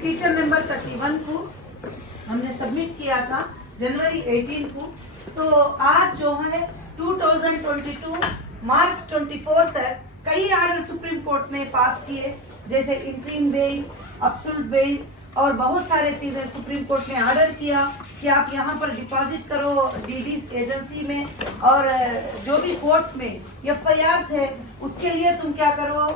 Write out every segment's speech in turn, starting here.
Petition number 31 को हमने submit किया था जनवरी 18 को। तो आज जो है 2022 मार्च 24 तक कई आर्डर सुप्रीम कोर्ट ने पास किए, जैसे इंटरिम बेल, अब्सोल्यूट बेल और बहुत सारे चीजें सुप्रीम कोर्ट ने ऑर्डर किया कि आप यहाँ पर डिपॉजिट करो डीडीज एजेंसी में, और जो भी कोर्ट में एफआईआर थे उसके लिए तुम क्या करो,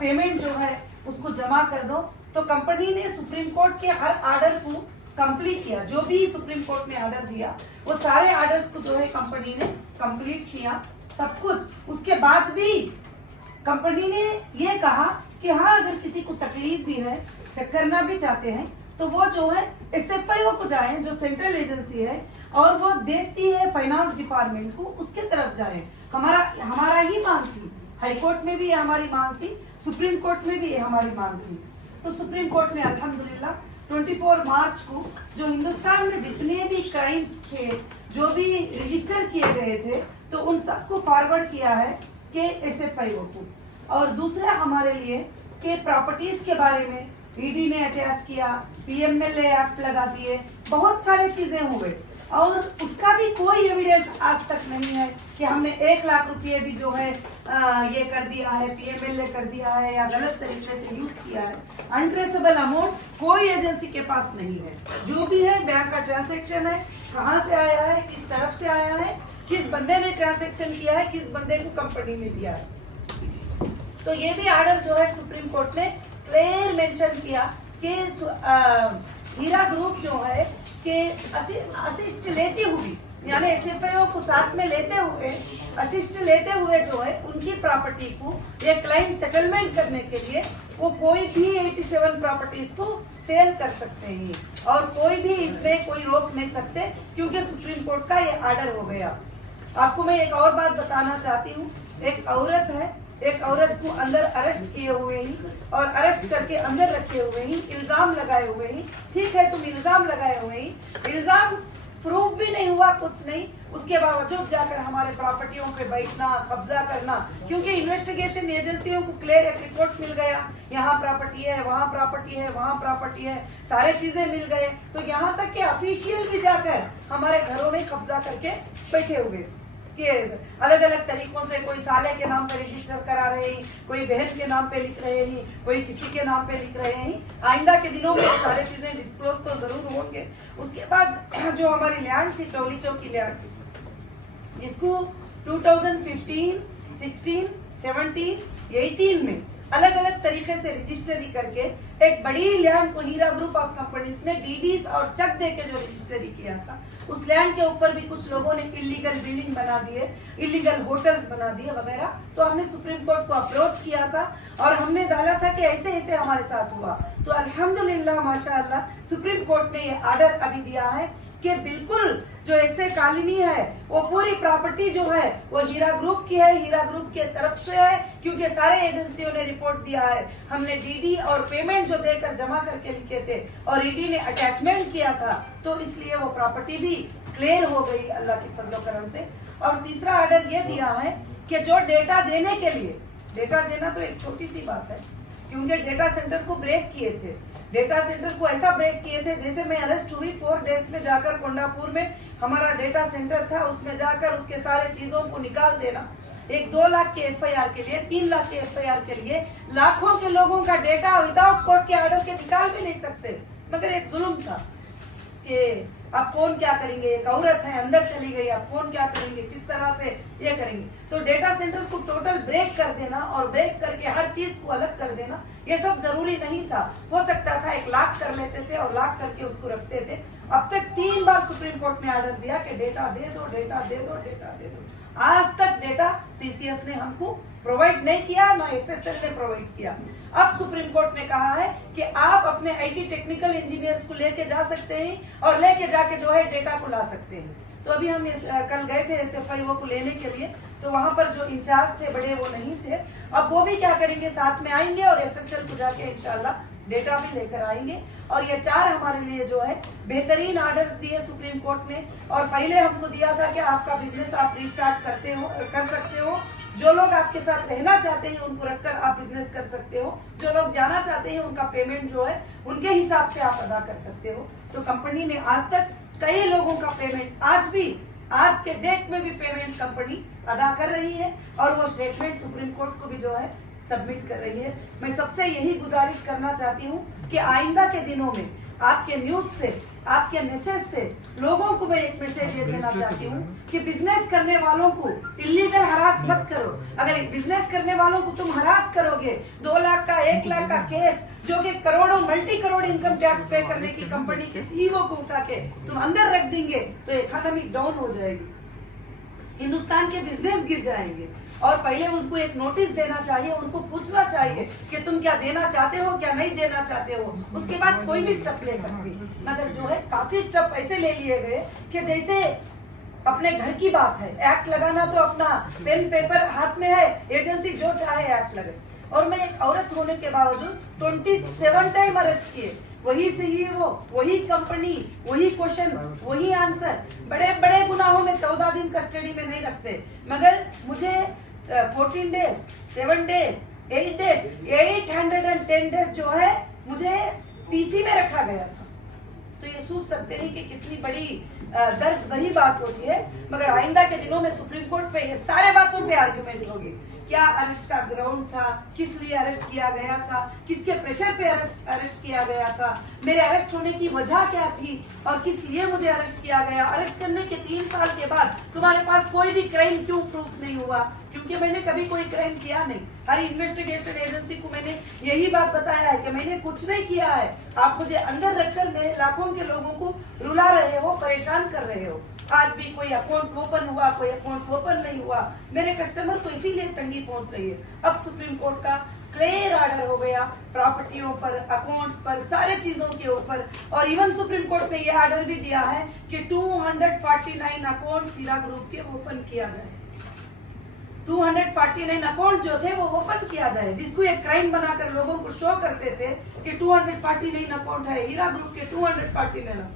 पेमेंट जो है उसको जमा कर दो। तो कंपनी ने सुप्रीम कोर्ट के हर ऑर्डर को कंप्लीट किया, जो भी सुप्रीम कोर्ट ने ऑर्डर दिया वो सारे ऑर्डर्स को जो है कंपनी ने कंप्लीट किया सब कुछ। उसके बाद भी कंपनी ने ये कहा कि हाँ, अगर किसी को तकलीफ भी है, चेक करना भी चाहते हैं, तो वो जो है एसएफआईओ को जाए, जो सेंट्रल एजेंसी है और वो देखती है फाइनेंस डिपार्टमेंट को, उसके तरफ जाए। हमारा ही मांग थी, हाई कोर्ट में भी हमारी मांग थी, सुप्रीम कोर्ट में भी हमारी मांग थी। तो सुप्रीम कोर्ट ने अल्हम्दुलिल्लाह 24 मार्च को जो हिंदुस्तान में जितने भी क्राइम्स थे, जो भी रजिस्टर किए गए थे, तो उन सबको फॉरवर्ड किया है कि एसएफआईओ को। और दूसरा हमारे लिए कि प्रॉपर्टीज के बारे में ईडी ने अटैच किया, पीएमएलए एक्ट लगा दिए, बहुत सारे चीजें हुए और उसका भी कोई एविडेंस आज तक नहीं है कि हमने 1 लाख रुपये भी जो है ये कर दिया है, पीएमएलए कर दिया है या गलत तरीके से यूज किया है। अनट्रेसेबल अमाउंट कोई एजेंसी के पास नहीं है। जो भी है बैंक का ट्रांजैक्शन है, कहाँ से आया है, किस तरफ से आया है, किस बंदे ने ट्रांजैक्शन किया है, किस बंदे को कंपनी ने दिया है। तो ये भी ऑर्डर जो है सुप्रीम कोर्ट ने क्लियर मेंशन किया कि हीरा ग्रुप जो है कि असिस्ट लेती हुई, यानी एसएफआईओ को साथ में लेते हुए, असिस्ट लेते हुए जो है उनकी प्रॉपर्टी को ये क्लाइम सेटलमेंट करने के लिए वो कोई भी 87 प्रॉपर्टीज को सेल कर सकते हैं और कोई भी इसमें कोई रोक नहीं सकते, क्योंकि सुप्रीम कोर्ट का ये ऑर्डर हो गया। आपको मैं एक और बात बताना चाहती हूँ। एक औरत है, एक औरत को अंदर अरेस्ट किए हुए ही और अरेस्ट करके अंदर रखे हुए ही, इल्जाम लगाए हुए ही। ठीक है, तुम इल्जाम लगाए हुए ही, इल्जाम प्रूफ भी नहीं हुआ, कुछ नहीं, उसके बावजूद जाकर हमारे प्रॉपर्टियों पे बैठना, कब्जा करना, क्योंकि इन्वेस्टिगेशन एजेंसियों को क्लियर एक रिपोर्ट मिल गया, यहाँ प्रॉपर्टी है, वहाँ प्रॉपर्टी है, वहाँ प्रॉपर्टी है, सारे चीजें मिल गए। तो यहाँ तक कि ऑफिशियल भी जाकर हमारे घरों में कब्जा करके बैठे हुए कि अलग अलग तरीकों से, कोई साले के नाम पे रजिस्टर करा रहे हैं, कोई बहन के नाम पे लिख रहे हैं, कोई किसी के नाम पे लिख रहे हैं। आइंदा के दिनों में सारी चीजें डिस्क्लोज तो जरूर होंगे। उसके बाद जो हमारी लैंड थी, टोली चौकी लैंड थी, जिसको 2015, 16, 17, 18 में अलग अलग तरीके से रजिस्टरी करके एक बड़ी लैंड को हीरा ग्रुप ऑफ कंपनीज ने डीडीज और चेक दे के जो रजिस्टरी किया था, उस लैंड के ऊपर भी कुछ लोगों ने इलीगल बिल्डिंग बना दिए, इलीगल होटल्स बना दिए वगैरह। तो हमने सुप्रीम कोर्ट को अप्रोच किया था और हमने डाला था कि ऐसे ऐसे हमारे साथ हुआ। तो अल्हम्दुलिल्लाह माशाअल्लाह सुप्रीम कोर्ट ने ये ऑर्डर अभी दिया है कि बिल्कुल जो ऐसे कॉलोनी है वो पूरी प्रॉपर्टी जो है वो हीरा ग्रुप की है, हीरा ग्रुप के तरफ से है, क्योंकि सारे एजेंसियों ने रिपोर्ट दिया है। हमने डीडी और पेमेंट जो देकर जमा करके लिखे थे और ईडी ने अटैचमेंट किया था, तो इसलिए वो प्रॉपर्टी भी क्लियर हो गई अल्लाह की फजलो करम से। और तीसरा ऑर्डर ये दिया है कि जो डेटा देने के लिए, डेटा देना तो एक छोटी सी बात है, क्योंकि डेटा सेंटर को ब्रेक किए थे, डेटा सेंटर को ऐसा ब्रेक किए थे जैसे मैं अरेस्ट हुई 4 डेज में जाकर कोंडापुर में हमारा डेटा सेंटर था, उसमें जाकर उसके सारे चीजों को निकाल देना। एक 2 लाख के एफआईआर के लिए, 3 लाख के एफआईआर के लिए लाखों के लोगों का डेटा विदाउट कोर्ट के ऑर्डर के निकाल भी नहीं सकते। मगर एक जुल्म था कि अब कौन क्या करेंगे, एक औरत है अंदर चली गई, अब कौन क्या करेंगे, किस तरह से ये करेंगे। तो डेटा सेंटर को टोटल ब्रेक कर देना और ब्रेक करके हर चीज को अलग कर देना, ये सब जरूरी नहीं था। हो सकता था 1 लाख कर लेते थे और लाख करके उसको रखते थे। अब तक 3 बार सुप्रीम कोर्ट ने ऑर्डर दिया कि डेटा दे दो, डेटा दे दो, डेटा दे दो। आज तक डेटा सीसीएस ने हमको प्रोवाइड नहीं किया, ना एफएसएल ने प्रोवाइड किया। अब सुप्रीम कोर्ट ने कहा है कि आप अपने आईटी टेक्निकल इंजीनियर्स को लेके जा सकते हैं और लेके जाके जो है डेटा को ला सकते हैं। तो अभी हम कल गए थे एसएफआईओ को लेने के लिए, तो वहां पर जो इंचार्ज थे बड़े वो नहीं थे। अब वो भी क्या करेंगे, साथ में आएंगे और एफएसएल को जाके इंशाल्लाह डेटा भी लेकर आएंगे। और ये 4 हमारे लिए जो है बेहतरीन ऑर्डर्स दिए सुप्रीम कोर्ट ने। और पहले हमको दिया था कि आपका बिजनेस आप रिस्टार्ट कर सकते हो, जो लोग आपके साथ रहना चाहते हैं उनको रखकर आप बिजनेस कर सकते हो, जो लोग जाना चाहते हैं उनका पेमेंट जो है उनके हिसाब से आप अदा कर सकते हो। तो कंपनी ने आज तक कई लोगों का पेमेंट आज के डेट में भी पेमेंट कंपनी अदा कर रही है और वो स्टेटमेंट सुप्रीम कोर्ट को भी जो है सबमिट कर रही है। मैं सबसे यही गुजारिश करना चाहती हूँ कि आइंदा के दिनों में आपके न्यूज से, आपके मैसेज से लोगों को मैं एक मैसेज ये देना चाहती हूँ कि बिजनेस करने वालों को इलीगल हरास मत करो। अगर बिजनेस करने वालों को तुम हरास करोगे, 2 लाख का 1 लाख का केस जो कि करोड़ों मल्टी करोड़ इनकम टैक्स पे करने की कंपनी के सीईओ को उठा के तुम अंदर रख देंगे तो इकोनॉमी डाउन हो जाएगी, हिंदुस्तान के बिजनेस गिर जाएंगे। और पहले उनको एक नोटिस देना चाहिए, उनको पूछना चाहिए कि तुम क्या देना चाहते हो, क्या नहीं देना चाहते हो, उसके बाद कोई भी स्टेप ले सकती। मगर जो है काफी स्टेप ऐसे ले लिए गए कि जैसे अपने घर की बात है, एक्ट लगाना तो अपना पेन पेपर हाथ में है, एजेंसी जो चाहे एक्ट लगे। और मैं एक औरत होने के बावजूद 27 टाइम अरेस्ट किए, वही सीईओ, वही कंपनी, वही क्वेश्चन, वही आंसर। बड़े बड़े गुनाहों में 14 दिन कस्टडी में नहीं रखते, मगर मुझे 14 डेज, 7 डेज, 8 डेज, 810 डेज जो है मुझे पीसी में रखा गया था। तो ये सोच सकते हैं कि कितनी बड़ी दर्द भरी बात होती है। मगर आइंदा के दिनों में सुप्रीम कोर्ट पे ये सारे बातों पे आर्गुमेंट होगी, क्या अरेस्ट का ग्राउंड था, किस लिए अरेस्ट किया गया था, किसके प्रेशर पे अरेस्ट किया गया था, मेरे अरेस्ट होने की वजह क्या थी और किस लिए मुझे अरेस्ट किया गया। अरेस्ट करने के 3 साल के बाद तुम्हारे पास कोई भी क्राइम क्यों प्रूफ नहीं हुआ? क्योंकि मैंने कभी कोई क्राइम किया नहीं। हर इन्वेस्टिगेशन एजेंसी को मैंने यही बात बताया है कि मैंने कुछ नहीं किया है, आप मुझे अंदर रखकर मेरे लाखों के लोगों को रुला रहे हो, परेशान कर रहे हो। आज भी कोई अकाउंट ओपन हुआ, कोई अकाउंट ओपन नहीं हुआ, मेरे कस्टमर को इसीलिए तंगी पहुंच रही है। अब सुप्रीम कोर्ट का क्लियर ऑर्डर हो गया प्रॉपर्टियों पर, अकाउंट्स पर, सारे चीजों के ऊपर। और इवन सुप्रीम कोर्ट ने यह ऑर्डर भी दिया है कि 249 अकाउंट हीरा ग्रुप के ओपन किया जाए। 249 अकाउंट जो थे वो ओपन किया जाए, जिसको एक क्राइम बनाकर लोगों को शो करते थे कि 249 अकाउंट है हीरा ग्रुप के। 249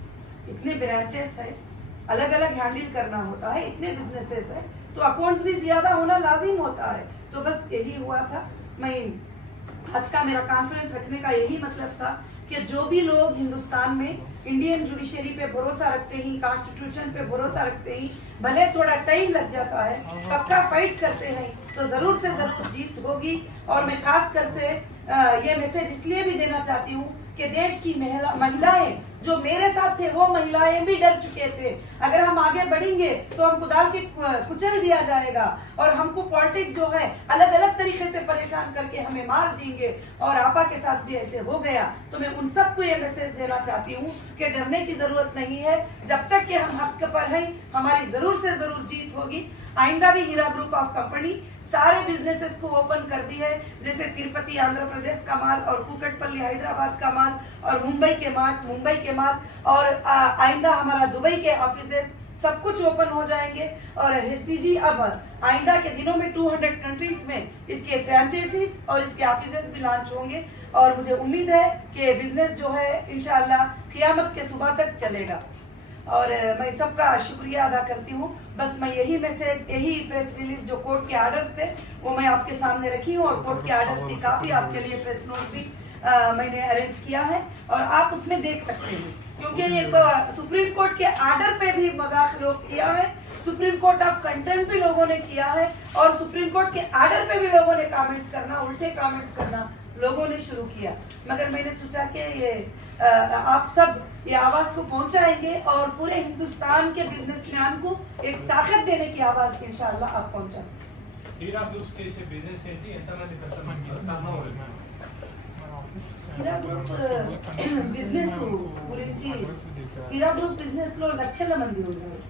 इतने ब्रांचेस है, अलग अलग हैंडल करना होता है, इतने बिजनेसेस है, तो अकाउंट्स भी ज्यादा होना लाजिम होता है। तो बस यही हुआ था। मैं आज का मेरा कॉन्फ्रेंस रखने का यही मतलब था कि जो भी लोग हिंदुस्तान में इंडियन जुडिशरी पे भरोसा रखते हैं, कॉन्स्टिट्यूशन पे भरोसा रखते हैं, भले थोड़ा टाइम लग जाता है, पक्का फाइट करते हैं तो जरूर से जरूर जीत होगी। और मैं खास कर से ये मैसेज इसलिए भी देना चाहती हूँ कि देश की महिलाएं जो मेरे साथ थे वो महिलाएं भी डर चुके थे, अगर हम आगे बढ़ेंगे तो हमको डाल के कुचल दिया जाएगा और हमको पॉलिटिक्स जो है अलग अलग तरीके से परेशान करके हमें मार देंगे। और आपा के साथ भी ऐसे हो गया। तो मैं उन सबको ये मैसेज देना चाहती हूँ कि डरने की जरूरत नहीं है, जब तक कि हम हक पर हैं हमारी जरूर से जरूर जीत होगी। आइंदा भी हीरा ग्रुप ऑफ कंपनी सारे बिजनेसेस को ओपन कर दी है, जैसे तिरुपति आंध्र प्रदेश का माल और कुकटपल्ली हैदराबाद का माल और मुंबई के माल और आइंदा हमारा दुबई के ऑफिसेस सब कुछ ओपन हो जाएंगे। और एचटीजी अब आइंदा के दिनों में 200 कंट्रीज में इसके फ्रेंचाइजीज और इसके ऑफिसेस भी लॉन्च होंगे। और मुझे उम्मीद है कि बिजनेस जो है इंशाल्लाह क़यामत के सुबह तक चलेगा। और मैं सबका शुक्रिया अदा करती हूँ। बस मैं यही मैसेज, यही प्रेस रिलीज जो कोर्ट के ऑर्डर्स थे वो मैं आपके सामने रखी हूँ और कोर्ट के ऑर्डर्स की कापी आपके लिए प्रेस नोट भी मैंने अरेंज किया है और आप उसमें देख सकते हैं। क्योंकि ये सुप्रीम कोर्ट के ऑर्डर पे भी मजाक लोग किया है, सुप्रीम कोर्ट ऑफ कंटेम्प्ट भी लोगों ने किया है और सुप्रीम कोर्ट के ऑर्डर पे भी लोगों ने कमेंट्स करना, उल्टे कमेंट्स करना लोगों ने शुरू किया। मगर मैंने सोचा कि ये आप सब ये आवाज को पहुंचाएंगे और पूरे हिंदुस्तान के बिजनेसमैन को एक ताकत देने की आवाज इंशाल्लाह आप पहुंचा सकते। हीरा ग्रुप చేసే బిజినెస్ ఏంటి, ఎంతమంది కస్టమర్కి టర్నోవర్ हीरा ग्रुप బిజినెస్ గురించి हीरा ग्रुप బిజినెస్ లో లక్షల మంది ఉన్నారు,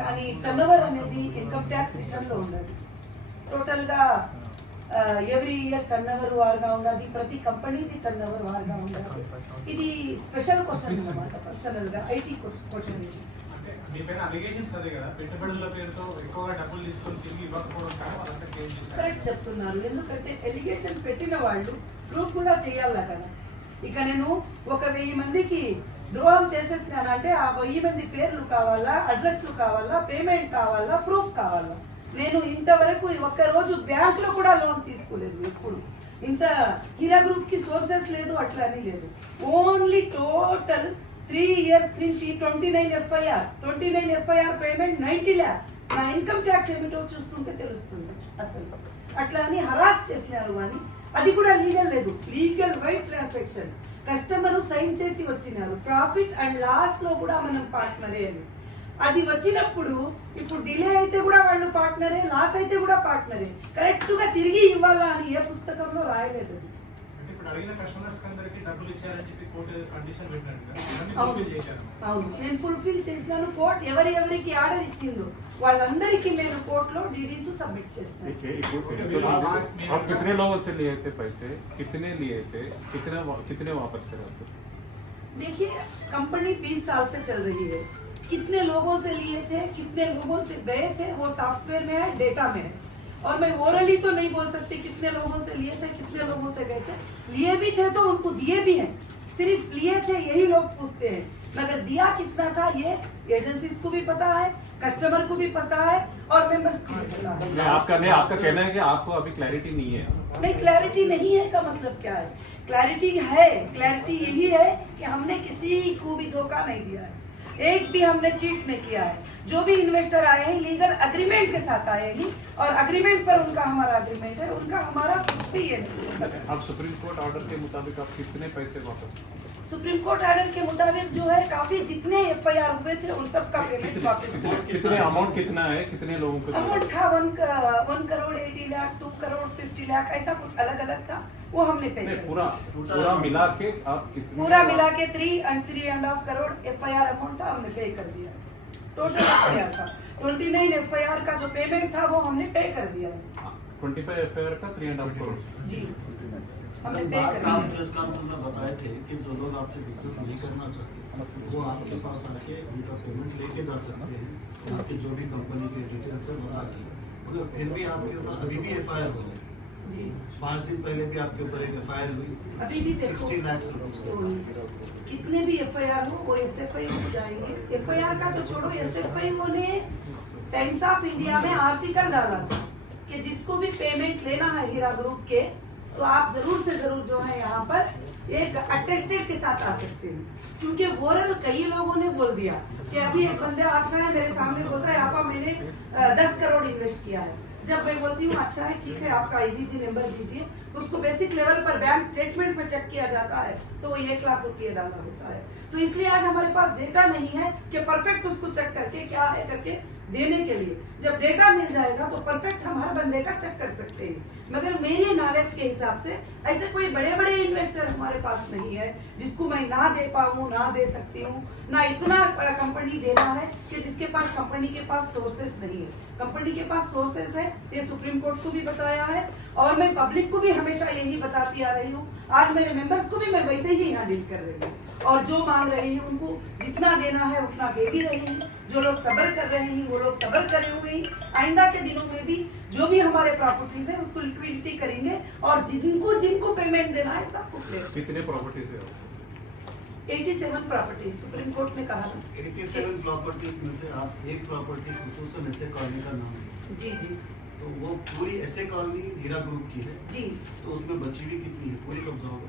కానీ టర్నోవర్ అనేది ఇన్కమ్ ట్యాక్స్ రిటర్న్ లో ఉండదు। టోటల్ గా ఎవ్రీ ఇయర్ టర్నోవర్ వారుగా ఉన్నది, ప్రతి కంపెనీది టర్నోవర్ వారుగా ఉన్నది। ఇది స్పెషల్ క్వశ్చన్ అన్నమాట, పర్సనల్ గా ఐటీ క్వశ్చన్ ఇది। మీ పైన అలిగేషన్స్ అదే కదా, పెట్టుబడుల పేరుతో ఎక్కువగా డబ్బులు తీసుకొని తిరిగి ఇవ్వకపోవడం కానీ వాళ్ళంతా కేసు చేస్తారు। కరెక్ట్ చెప్తున్నారు, ఎందుకంటే ఎలిగేషన్ పెట్టిన వాళ్ళు ప్రూఫ్ కూడా చేయాలి కదా। ఇక నేను 1000 మందికి ద్రోహం చేసేసినానంటే ఆ 1000 మంది పేర్లు కావాలా, అడ్రస్లు కావాలా, పేమెంట్ కావాలా, ప్రూఫ్ కావాలా। నేను ఇంతవరకు ఒక్క రోజు బ్యాంకులో కూడా లోన్ తీసుకోలేదు ఎప్పుడు. ఇంత హీరా గ్రూప్ కి సోర్సెస్ లేదు అట్లా అని లేదు. ఓన్లీ టోటల్ 3 years నుంచి 29 FIR పేమెంట్ 90 lakh. నా ఇన్కమ్ ట్యాక్స్ ఏమిటో చూసుకుంటే తెలుస్తుంది అసలు. అట్లా అని హరాస్ చేసినారు కానీ అది కూడా లీగల్ లేదు. Legal white transaction customer sign చేసి వచ్చినారు. ప్రాఫిట్ అండ్ లాస్ లో కూడా మనం పార్ట్నరే అని. అది వచ్చినప్పుడు ఇప్పుడు డిలే అయితే కూడా వాళ్ళు పార్ట్నరే, లాస్ అయితే కూడా పార్ట్నరే. కరెక్ట్ గా తిరిగి ఇవ్వాలా అని ఏ పుస్తకంలో రాయలేదు. ఇప్పుడు అడిగిన కస్టమర్స్ అందరికి డబ్బులు ఇచ్చారని చెప్పి కోర్టు కండిషన్ పెట్టినట్టుగా అవును, నేను ఫుల్ఫిల్ చేసినాను. కోర్టు ఎవరికి ఆర్డర్ ఇచ్చిందో వాళ్ళందరికీ నేను కోర్టులో డీడీస్ సబ్మిట్ చేస్తాను. आप कितने लोगों से लिए थे पैसे, कितने लिए थे, कितने वापस करे आपको? देखिए कंपनी 20 साल से चल रही है. कितने लोगों से लिए थे, कितने लोगों से गए थे, वो सॉफ्टवेयर में है, डेटा में है. और मैं ओरली तो नहीं बोल सकती कितने लोगों से लिए थे, कितने लोगों से गए थे. लिए भी थे तो उनको दिए भी हैं. सिर्फ लिए थे यही लोग पूछते हैं, मगर दिया कितना था ये एजेंसीज को भी पता है, कस्टमर को भी पता है और मेंबर्स को भी पता है. आपका कहना है कि आपको अभी क्लैरिटी नहीं है. नहीं, क्लैरिटी नहीं है का मतलब क्या है? क्लैरिटी है. क्लैरिटी यही है कि हमने किसी को भी धोखा नहीं दिया है, एक भी हमने चीट नहीं किया है. जो भी इन्वेस्टर आए हैं लीगल अग्रीमेंट के साथ आए हैं और अग्रीमेंट पर उनका हमारा अग्रीमेंट है, उनका हमारा कुछ भी है नहीं. अब सुप्रीम कोर्ट ऑर्डर के मुताबिक आप कितने पैसे वापस? सुप्रीम कोर्ट ऑर्डर के मुताबिक जो है काफी जितने FIR हुए थे उन सब का पेमेंट वापस. कितने अमाउंट कितना है, कितने लोगों को? अमाउंट था 1 crore 80 lakh, 2 crore 50 lakh, ऐसा कुछ अलग अलग था. वो हमने पे किया. पूरा मिला के आप कितने? पूरा मिला के 3.5 crore FIR अमाउंट था, हमने पे कर दिया. टोटल FIR था 29 FIR का जो पेमेंट था वो हमने पे कर दिया. 25 FIR का 3.5 करोड़ जी हमने पे बात कर आप दिया. प्रेस कॉन्फ्रेंस में बताए थे कि जो लोग आपसे बिजनेस नहीं करना चाहते वो आपके पास आके उनका पेमेंट लेके जा सकते हैं, आपके जो भी कंपनी के डिटेल्स है बता के. मगर फिर भी आपके ऊपर अभी भी FIR हो गई. जी 5 दिन पहले भी आपके ऊपर एक FIR हुई अभी भी देखो 60 लाख रुपीज की. कितने भी FIR हो वो SFI हो जाएंगे. FIR का तो छोड़ो, SFI ने टाइम्स ऑफ इंडिया में आर्टिकल डाला था कि जिसको भी पेमेंट लेना है हीरा ग्रुप के तो आप जरूर से जरूर जो है यहाँ पर एक अटेस्टेड के साथ आ सकते हैं. क्योंकि ओरल कई लोगों ने बोल दिया कि अभी एक बंदे आता है मेरे सामने बोलता है आपा मैंने 10 करोड़ इन्वेस्ट किया है. जब मैं बोलती हूँ अच्छा है ठीक है आपका IBC नंबर दीजिए, उसको बेसिक लेवल पर बैंक स्टेटमेंट में चेक किया जाता है तो वो 1 लाख रुपये डाला होता है. तो इसलिए आज हमारे पास डेटा नहीं है कि परफेक्ट उसको चेक करके क्या है करके देने के लिए. जब डेटा मिल जाएगा तो परफेक्ट हम हर बंदे का चेक कर सकते हैं. मगर मेरे नॉलेज के हिसाब से ऐसे कोई बड़े बड़े इन्वेस्टर हमारे पास नहीं है जिसको मैं ना दे पाऊँ, ना दे सकती हूँ, ना इतना कंपनी देना है कि जिसके पास कंपनी के पास सोर्सेस नहीं है. कंपनी के पास सोर्सेस है, ये सुप्रीम कोर्ट को भी बताया है और मैं पब्लिक को भी हमेशा यही बताती आ रही हूँ. आज मेरे मेंबर्स को भी मैं वैसे ही यहाँ डील कर रही हूँ और जो मांग रहे हैं उनको जितना देना है उतना दे भी रहे हैं. जो लोग सब्र कर रहे हैं वो लोग सब्र करे हुए हैं. आइंदा के दिनों में भी जो भी हमारे प्रॉपर्टीज है उसको लिक्विडिटी करेंगे और जिनको पेमेंट देना है सबको क्लियर. कितने प्रॉपर्टीज है? 87 प्रॉपर्टीज सुप्रीम कोर्ट ने कहा था. 87 प्रॉपर्टीज में से आप एक प्रॉपर्टी खुसूसन ऐसे कॉलोनी का नाम है जी जी तो वो पूरी ऐसे कॉलोनी हीरा ग्रुप की है जी तो उसमें बची हुई कितनी है? पूरी कब्जा होगा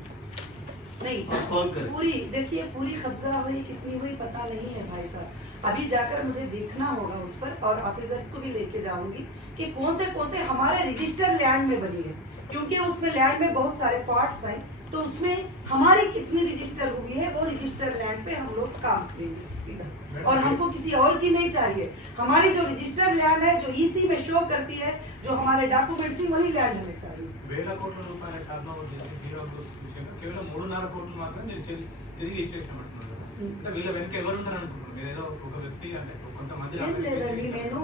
नहीं और कौन करे? पूरी देखिए पूरी कब्जा हुई कितनी हुई पता नहीं है भाई साहब. अभी जाकर मुझे देखना होगा उस पर और ऑफिसर्स को भी लेके जाऊंगी कि कौन से हमारे रजिस्टर लैंड में बनी है. क्योंकि उसमें लैंड में बहुत सारे पार्ट्स हैं तो उसमें हमारी कितनी रजिस्टर हुई है वो रजिस्टर लैंड पे हम लोग काम करेंगे सीधा. और हमको किसी और की नहीं चाहिए. हमारी जो रजिस्टर लैंड है जो EC में शो करती है जो हमारे डॉक्यूमेंट्स वही लैंड हमें चाहिए. 1,000 కోట్ల రూపాయల టర్నోవర్ చేసి హీరో గ్రూప్ విషయంలో కేవలం 3.5 కోట్లు మాత్రమే మీరు తిరిగి ఇచ్చేసామంటున్నారు. అంటే వీళ్ళ వెనక ఎవరు ఉన్నారు అనుకుంటున్నారు? మీరు ఏదో ఒక వ్యక్తి అంటే కొంతమంది ఏం లేదండి, నేను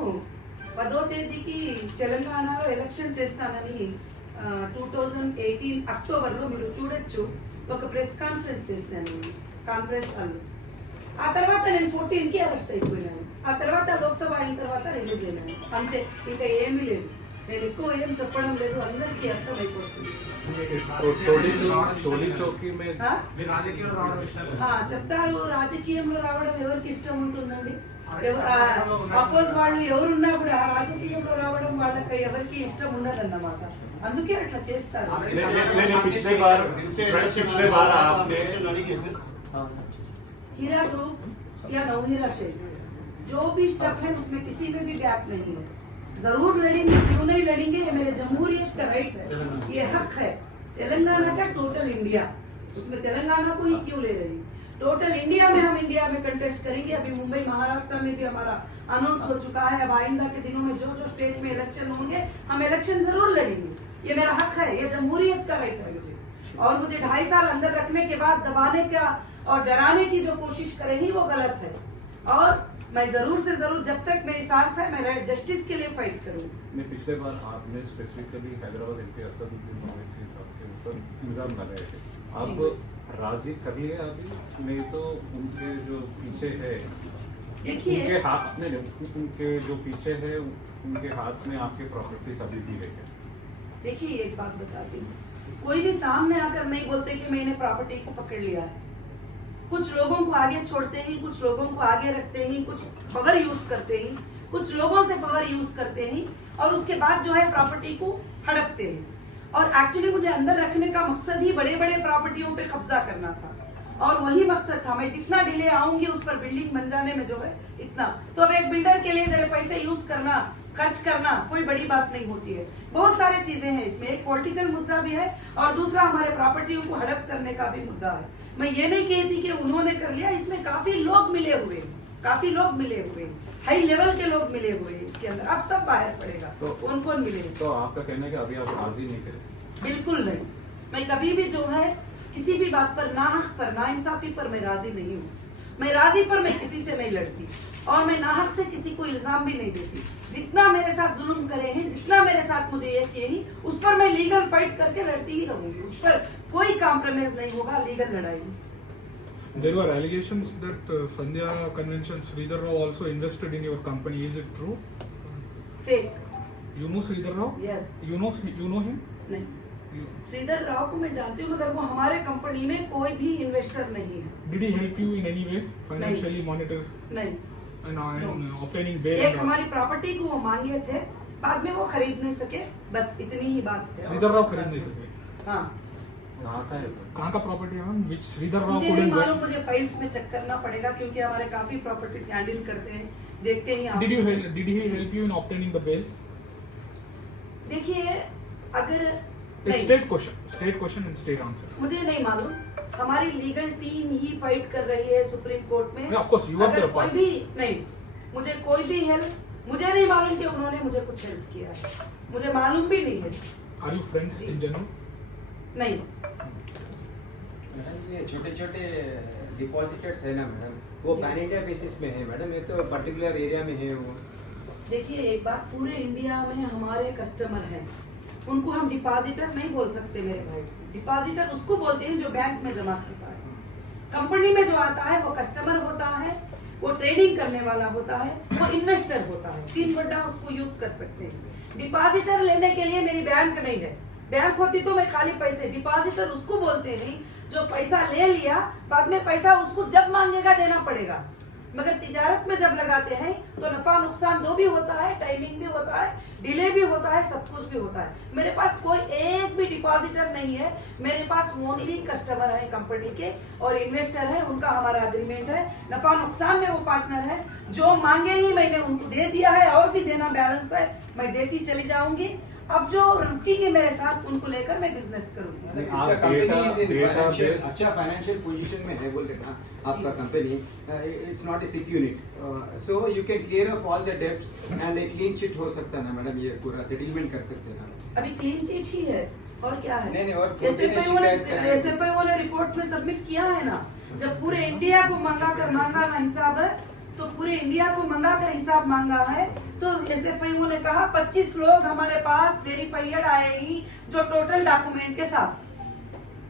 10వ తేదీకి తెలంగాణలో ఎలక్షన్ చేస్తానని 2018 అక్టోబర్లో మీరు చూడొచ్చు ఒక ప్రెస్ కాన్ఫరెన్స్ చేస్తాను కాన్ఫరెన్స్ హాల్లో. ఆ తర్వాత నేను 14కి అరెస్ట్ అయిపోయినాను. ఆ తర్వాత లోక్సభ అయిన తర్వాత రిలీజ్ అయినాను. అంతే, ఇంకా ఏమీ లేదు. నేను ఎక్కువ ఏం చెప్పడం లేదు, అందరికీ అర్థమైపోతుంది. टोली चौकी में మీరు రాజకీయాల్లో రావడం విషయాలు చెప్తారు. రాజకీయంలో రావడం ఎవరికి ఇష్టం ఉంటుందండి? అపోజ్ వాళ్ళు ఎవరున్నా కూడా రాజకీయంలో రావడం వాళ్ళకి ఎవరికి ఇష్టం ఉండదన్నమాట, అందుకే అట్లా చేస్తారు. हीरा ग्रुप या नवहीरा शेख जो भी स्टेप है उसमें किसी में भी गैप नहीं है, जरूर लड़ेंगे, क्यों नहीं लड़ेंगे, ये मेरे जमहूरियत का राइट है, ये हक है। तेलंगाना का टोटल इंडिया, उसमें तेलंगाना को ही क्यों ले रही, टोटल इंडिया में हम इंडिया में कंटेस्ट करेंगे। अभी मुंबई महाराष्ट्र में भी हमारा अनाउंस हो चुका है, अब आइंदा के दिनों में जो जो स्टेट में इलेक्शन होंगे हम इलेक्शन जरूर लड़ेंगे, ये मेरा हक है, ये जमहूरियत का राइट है मुझे। और मुझे 2.5 साल अंदर रखने के बाद दबाने का और डराने की जो कोशिश करेंगी वो गलत है, और मैं जरूर से जरूर जब तक मेरी सांस है मैं जस्टिस के लिए फाइट करूंगी। नहीं, पिछले बार आपने स्पेसिफिकली हैदराबाद एमपी असदुद्दीन ओवैसी साहब के ऊपर इल्जाम लगाए थे, आप राजी कर लिए अभी? नहीं तो उनके जो पीछे है, देखिए उनके हाथ नहीं, उनके जो पीछे है उनके हाथ में आपके प्रॉपर्टीज अभी भी है क्या? देखिए एक बात बताती हूँ, कोई भी सामने आकर नहीं बोलते कि मैंने प्रॉपर्टी को पकड़ लिया है, कुछ लोगों को आगे छोड़ते हैं, कुछ लोगों को आगे रखते हैं, कुछ पावर यूज करते हैं, कुछ लोगों से पावर यूज करते हैं, और उसके बाद जो है प्रॉपर्टी को हड़पते हैं। और एक्चुअली मुझे अंदर रखने का मकसद ही बड़े बड़े प्रॉपर्टियों पे कब्जा करना था, और वही मकसद था। मैं जितना डिले आऊंगी उस पर बिल्डिंग बन जाने में जो है इतना, तो अब एक बिल्डर के लिए जरा पैसे यूज करना, खर्च करना कोई बड़ी बात नहीं होती है। बहुत सारे चीजें हैं इसमें, एक पॉलिटिकल मुद्दा भी है और दूसरा हमारे प्रॉपर्टियों को हड़प करने का भी मुद्दा है। मैं ये नहीं कहती कि उन्होंने कर लिया, इसमें काफी लोग मिले हुए हैं, काफी लोग मिले हुए हैं, हाई लेवल के लोग मिले हुए हैं इसके अंदर, अब सब बाहर पड़ेगा तो कौन कौन मिले। तो आपका कहना है कि अभी आप राजी नहीं करें? बिल्कुल नहीं, मैं कभी भी जो है किसी भी बात पर नाहक पर नाइंसाफी पर मैं राजी नहीं हूँ। मैं राजी पर मैं किसी से नहीं लड़ती, और मैं नाहक से किसी को इल्जाम भी नहीं देती। जितना मेरे साथ जुल्म करे हैं, जितना मेरे साथ मुझे ये किए हैं, उस पर मैं लीगल फाइट करके लड़ती ही रहूंगी, उस पर कोई कॉम्प्रोमाइज नहीं होगा, लीगल लड़ाई। There were allegations that Sandhya Convention Sridhar Rao also invested in your company. Is it true? Fake. You know Sridhar Rao? Yes. You know him? नहीं, श्रीधर राव को मैं जानती हूँ, मगर वो हमारे कंपनी में कोई भी इन्वेस्टर नहीं है। Did he help you in any way financially, monetary, नहीं, and obtaining bail? एक हमारी प्रॉपर्टी को वो मांगे थे, बाद में वो खरीद नहीं सके, बस इतनी ही बात है। Sridhar Rao खरीद नहीं सके। हाँ, कहाँ का प्रॉपर्टी है मैम? Which Sridhar Rao मुझे नहीं couldn't मालूम, get? मुझे फाइल्स में चेक करना पड़ेगा, क्योंकि हमारे काफी प्रॉपर्टीज हैंडल करते हैं, देखते हैं आप। Did he help you in obtaining the bail? देखिए अगर It's नहीं, state question and state answer. मुझे नहीं मालूम, हमारी लीगल टीम ही फाइट कर रही है सुप्रीम कोर्ट में। Yeah, of course, you are अगर the कोई part. भी नहीं, मुझे कोई भी हेल्प, मुझे नहीं मालूम कि उन्होंने मुझे कुछ हेल्प किया है, मुझे मालूम भी नहीं है। Are you friends in general? नहीं, मैडम ये छोटे छोटे डिपॉजिटर्स है ना मैडम, वो पैन इंडिया बेसिस में है मैडम, ये तो पर्टिकुलर एरिया में है वो। देखिए एक बात, पूरे इंडिया में हमारे कस्टमर हैं, उनको हम डिपॉजिटर नहीं बोल सकते मेरे भाई। डिपॉजिटर उसको बोलते हैं जो बैंक में जमा करता है। कंपनी में जो आता है वो कस्टमर होता है, वो ट्रेडिंग करने वाला होता है, वो इन्वेस्टर होता है, 3 वर्ड उसको यूज कर सकते हैं। डिपॉजिटर लेने के लिए मेरी बैंक नहीं है, बैंक होती तो मैं खाली पैसे, डिपॉजिटर उसको बोलते हैं जो पैसा ले लिया, बाद में पैसा उसको जब मांगेगा देना पड़ेगा। मगर तिजारत में जब लगाते हैं तो नफा नुकसान दो भी होता है, टाइमिंग भी होता है, डिले भी होता है, सब कुछ भी होता है। मेरे पास कोई एक भी डिपॉजिटर नहीं है, मेरे पास ओनली कस्टमर है कंपनी के और इन्वेस्टर है, उनका हमारा एग्रीमेंट है, नफा नुकसान में वो पार्टनर है, जो मांगे ही मैंने उनको दे दिया है, और भी देना बैलेंस है, मैं देती चली जाऊंगी। अब जो रुकेंगे मेरे साथ उनको लेकर मैं बिजनेस करूंगी। अच्छा फाइनेंशियल पोजीशन में है बोल रहे ना आपका company, it's not a sick unit, so you can clear of all the debts and a clean chit हो सकता है ना मैडम, ये पूरा सेटलमेंट कर सकते हैं ना। अभी क्लीन चिट ही है और क्या है? नहीं, और एसएफआई ने रिपोर्ट में सबमिट किया है ना, जब पूरे इंडिया को मांगा ना हिसाब है, तो पूरे इंडिया को मंगा कर हिसाब मांगा है, तो एसएफआई ने कहा 25 लोग हमारे पास वेरीफाइड आए ही जो टोटल डॉक्यूमेंट के साथ।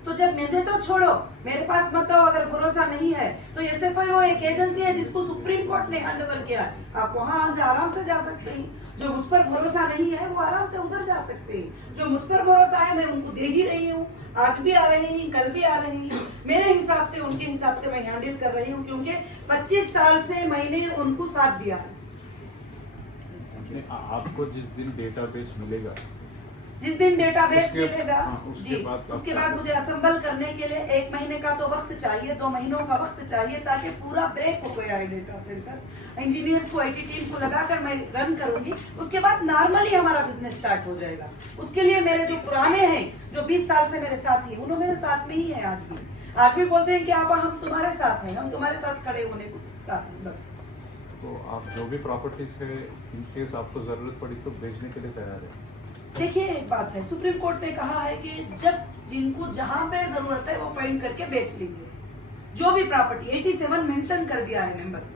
तो जब मुझे तो छोड़ो, मेरे पास मत आओ, अगर भरोसा नहीं है तो एसएफआई वो एक एजेंसी है जिसको सुप्रीम कोर्ट ने हैंडओवर किया है, आप वहां आराम से जा सकते हैं। जो मुझ पर भरोसा नहीं है वो आराम से उधर जा सकते हैं, जो मुझ पर भरोसा है मैं उनको दे ही रही हूँ, आज भी आ रहे हैं, कल भी आ रहे हैं, मेरे हिसाब से उनके हिसाब हिसाब से मैं हैंडल कर रही हूँ, क्योंकि 25 साल से मैंने उनको साथ दिया है। आपको जिस दिन डेटाबेस मिलेगा, जिस दिन डेटाबेस उसके- मिलेगा हाँ, उसके जी, बाद उसके आप- बाद मुझे असेंबल करने के लिए 1 महीने का तो वक्त चाहिए, 2 महीनों का वक्त चाहिए, ताकि पूरा ब्रेक हो गया है डेटा सेंटर। इंजीनियर्स को, IT टीम को लगाकर मैं रन करूंगी, उसके बाद नॉर्मली हमारा बिजनेस स्टार्ट हो जाएगा। उसके लिए मेरे जो पुराने हैं, जो 20 साल से मेरे साथ ही, उन्होंने मेरे साथ में ही है आज भी बोलते हैं कि आप, हम तुम्हारे साथ हैं, हम तुम्हारे साथ खड़े होने को साथ हैं बस। तो आप जो भी प्रॉपर्टीज है, इन केस आपको जरूरत पड़ी तो बेचने के लिए तैयार है। देखिए, एक बात है, सुप्रीम कोर्ट ने कहा है कि जब जिनको जहां पे जरूरत है वो फाइंड करके बेच लेंगे, जो भी प्रॉपर्टी। 87 मेंशन कर दिया है नंबर।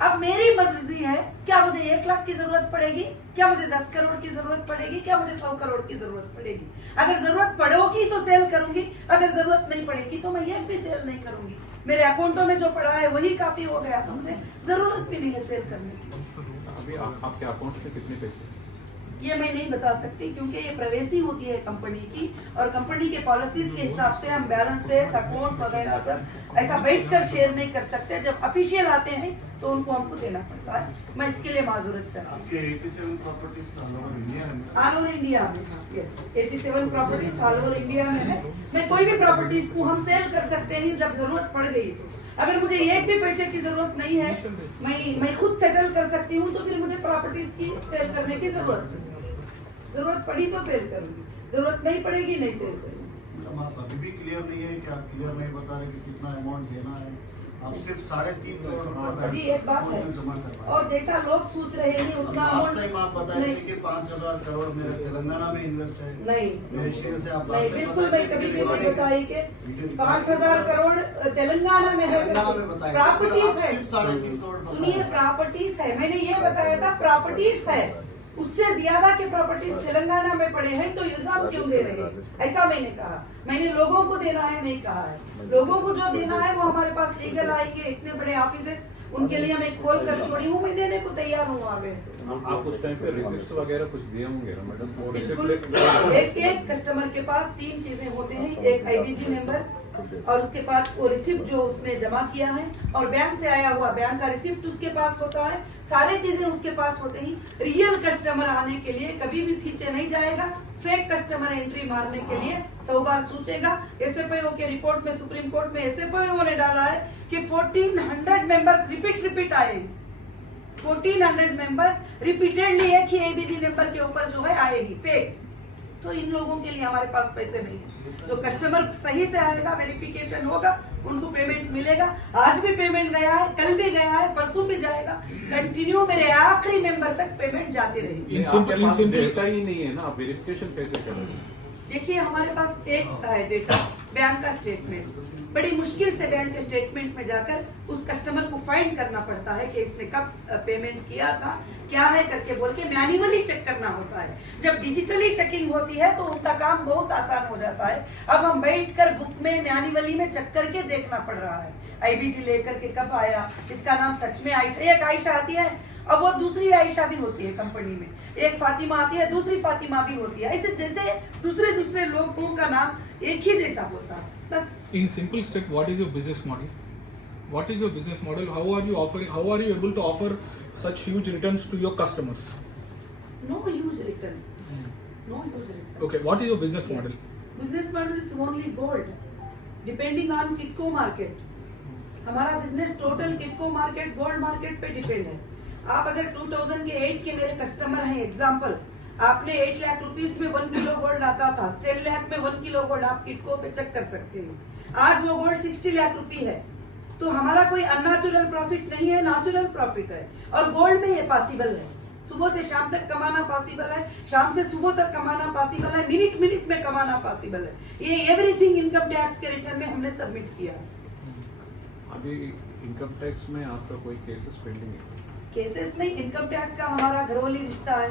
अब मेरी मर्जी है, क्या मुझे 1 लाख की जरूरत पड़ेगी, क्या मुझे 10 करोड़ की जरूरत पड़ेगी, क्या मुझे 100 करोड़ की जरूरत पड़ेगी। अगर जरूरत पड़ेगी तो सेल करूंगी, अगर जरूरत नहीं पड़ेगी तो मैं एक भी सेल नहीं करूंगी। मेरे अकाउंटों में जो पड़ा है वही काफी हो गया, तो मुझे जरूरत भी नहीं है सेल करने की। अभी आपके अकाउंट में कितने पैसे? ये मैं नहीं बता सकती, क्योंकि ये प्राइवेसी होती है कंपनी की, और कंपनी के पॉलिसीज के हिसाब से हम बैलेंसेस, अकाउंट वगैरह सब ऐसा बैठकर शेयर नहीं कर सकते। जब ऑफिशियल आते हैं तो उनको हमको देना पड़ता है। मैं इसके लिए माजूरत चाहती आपके 87 प्रॉपर्टीज ऑल ओवर इंडिया है? हूँ। ऑल ओवर इंडिया में, yes, 87 properties all over India में है। मैं कोई भी प्रॉपर्टीज को हम सेल कर सकते हैं जब जरूरत पड़ गई तो। अगर मुझे एक भी पैसे की जरूरत नहीं है, मैं खुद सेटल कर सकती हूँ, तो फिर मुझे प्रॉपर्टीज की सेल करने की जरूरत पड़ी तो सेल करूंगी, जरूरत नहीं पड़ेगी नहीं सेल करूंगी। मतलब आप अभी भी क्लियर नहीं है कि आप क्लियर नहीं बता रहे कि कितना अमाउंट देना है? आप सिर्फ 3.5 करोड़ रुपए जी, एक बात है, जमा करवाए। और जैसा लोग सोच रहे हैं उतना लास्ट टाइम आप बताए थे नहीं, कि 5,000 करोड़ मेरे तेलंगाना में इन्वेस्ट है। नहीं, मेरे शेयर से आप नहीं, लास्ट टाइम बिल्कुल मैं कभी भी नहीं बताई कि वीडियो 5,000 करोड़ तेलंगाना में है, तेलंगाना में बताया। प्रॉपर्टीज है। सिर्फ 3.5 करोड़ सुनिए, प्रॉपर्टीज है, मैंने ये बताया था प्रॉपर्टीज है, उससे ज्यादा के प्रॉपर्टीज तेलंगाना में पड़े हैं, तो इल्जाम क्यों दे रहे हैं? ऐसा मैंने कहा। मैंने लोगों को देना है नहीं कहा है। लोगों को जो देना है वो हमारे पास लीगल आएंगे, इतने बड़े ऑफिसेस, उनके लिए मैं खोल कर छोड़ी हूँ, मैं देने को तैयार हूँ आगे। आप उस टाइम पे रिसिप्ट्स वगैरह कुछ दिए होंगे ना मैडम? वो बिल्कुल, रिसिप्ट एक कस्टमर के पास 3 चीजें होते हैं, एक IBG नंबर, और उसके बाद वो रिसिप्ट जो उसने जमा किया है, और बैंक से आया हुआ बैंक का रिसिप्ट उसके पास होता है। सारी चीजें उसके पास होते ही रियल कस्टमर आने के लिए कभी भी पीछे नहीं जाएगा। फेक कस्टमर एंट्री मारने के लिए 100 बार सोचेगा। SFIO के रिपोर्ट में, सुप्रीम कोर्ट में SFIO ने डाला है कि 1400 मेंबर्स रिपीट आए। 1400 मेंबर्स रिपीटेडली एक ही ABG नंबर के ऊपर जो है आएगी फेक। तो इन लोगों के लिए हमारे पास पैसे नहीं है। जो कस्टमर सही से आएगा, वेरिफिकेशन होगा, उनको पेमेंट मिलेगा। आज भी पेमेंट गया है, कल भी गया है, परसों भी जाएगा। कंटिन्यू मेरे आखिरी मेंबर तक पेमेंट जाती रहेगी। आपके पास डेटा ही नहीं है ना, आप वेरिफिकेशन कैसे करेंगे? देखिए, हमारे पास एक है डेटा, बैंक का स्टेटमेंट। बड़ी मुश्किल से बैंक के स्टेटमेंट में जाकर उस कस्टमर को फाइंड करना पड़ता है कि इसने कब पेमेंट किया था, क्या है करके बोल के मैन्युअली चेक करना होता है। जब डिजिटली चेकिंग होती है तो उनका काम बहुत आसान हो जाता है। अब हम बैठकर बुक में मैन्युअली में चेक करके देखना पड़ रहा है, IBG लेकर के कब आया, इसका नाम सच में आयशा, एक आयशा आती है, अब वो दूसरी आयशा भी होती है कंपनी में, एक फातिमा आती है, दूसरी फातिमा भी होती है। ऐसे जैसे दूसरे लोगों का नाम एक ही जैसा होता है बस। In simple step, what is your business model? What is your business model? How are you offering? How are you able to offer such huge returns to your customers? No huge return. No huge return. Okay, what is your business Yes. model? Business model is only gold. Depending on Kitco market, हमारा business total Kitco market, gold market पे depend है। आप अगर 2008 के मेरे customer हैं, example, आपने 8 lakh rupees में 1 किलो गोल्ड आता था, 10 लाख में 1 किलो गोल्ड आप किटको पे चेक कर सकते हैं। आज वो गोल्ड 60 लाख रुपए है। तो हमारा कोई अननेचुरल प्रॉफिट नहीं है, नेचुरल प्रॉफिट है। और गोल्ड में ये पॉसिबल है, सुबह से शाम तक कमाना पॉसिबल है, शाम से सुबह तक कमाना पॉसिबल है, मिनट में कमाना पॉसिबल है। ये एवरीथिंग इनकम टैक्स के रिटर्न में हमने सबमिट किया है। अभी इनकम टैक्स में आपका कोई केसेस पेंडिंग है? केसेस नहीं, इनकम टैक्स का हमारा घरोली रिश्ता है,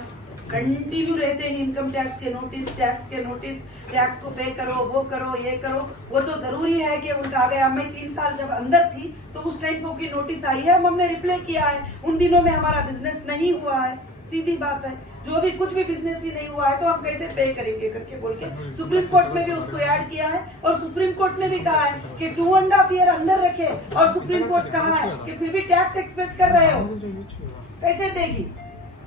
कंटिन्यू रहते हैं इनकम टैक्स के नोटिस, टैक्स को पे करो, वो करो, ये करो। वो तो जरूरी है कि उनका आ गया। मैं 3 साल जब अंदर थी तो उस टाइम को की नोटिस आई है, हमने रिप्लाई किया है। उन दिनों में हमारा बिजनेस नहीं हुआ है, सीधी बात है, जो भी कुछ भी बिजनेस ही नहीं हुआ है तो हम कैसे पे करेंगे करके बोल के सुप्रीम कोर्ट में भी उसको ऐड किया है। और सुप्रीम कोर्ट ने भी कहा है कि 2.5 ईयर अंदर रखे, और सुप्रीम कोर्ट कहा है कि फिर भी टैक्स एक्सपेक्ट कर रहे हो, कैसे देगी?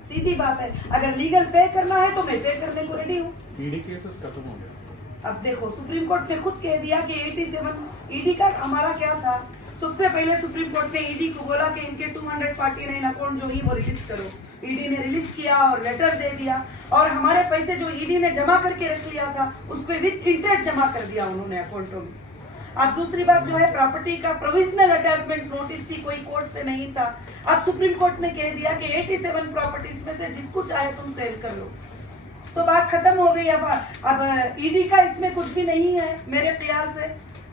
सीधी बात है, अगर लीगल पे करना है तो मैं पे करने को रेडी हूँ। ईडी केसेस खत्म हो गया। अब देखो सुप्रीम कोर्ट ने खुद कह दिया कि 87 ईडी का हमारा क्या था, सबसे पहले सुप्रीम कोर्ट ने ईडी को बोला कि इनके 249 अकाउंट जो ही वो रिलीज करो। ईडी ने रिलीज किया और लेटर दे दिया, और हमारे पैसे जो ईडी ने जमा करके रख लिया था उस पे विद इंटरेस्ट जमा कर दिया उन्होंने अकाउंटों में। अब दूसरी बात जो है प्रॉपर्टी का प्रोविजनल अटैचमेंट नोटिस थी, कोई कोर्ट से नहीं था। अब सुप्रीम कोर्ट ने कह दिया कि 87 प्रॉपर्टीज में से जिसको चाहे तुम सेल कर लो, तो बात खत्म हो गई। अब ईडी का इसमें कुछ भी नहीं है मेरे ख्याल से,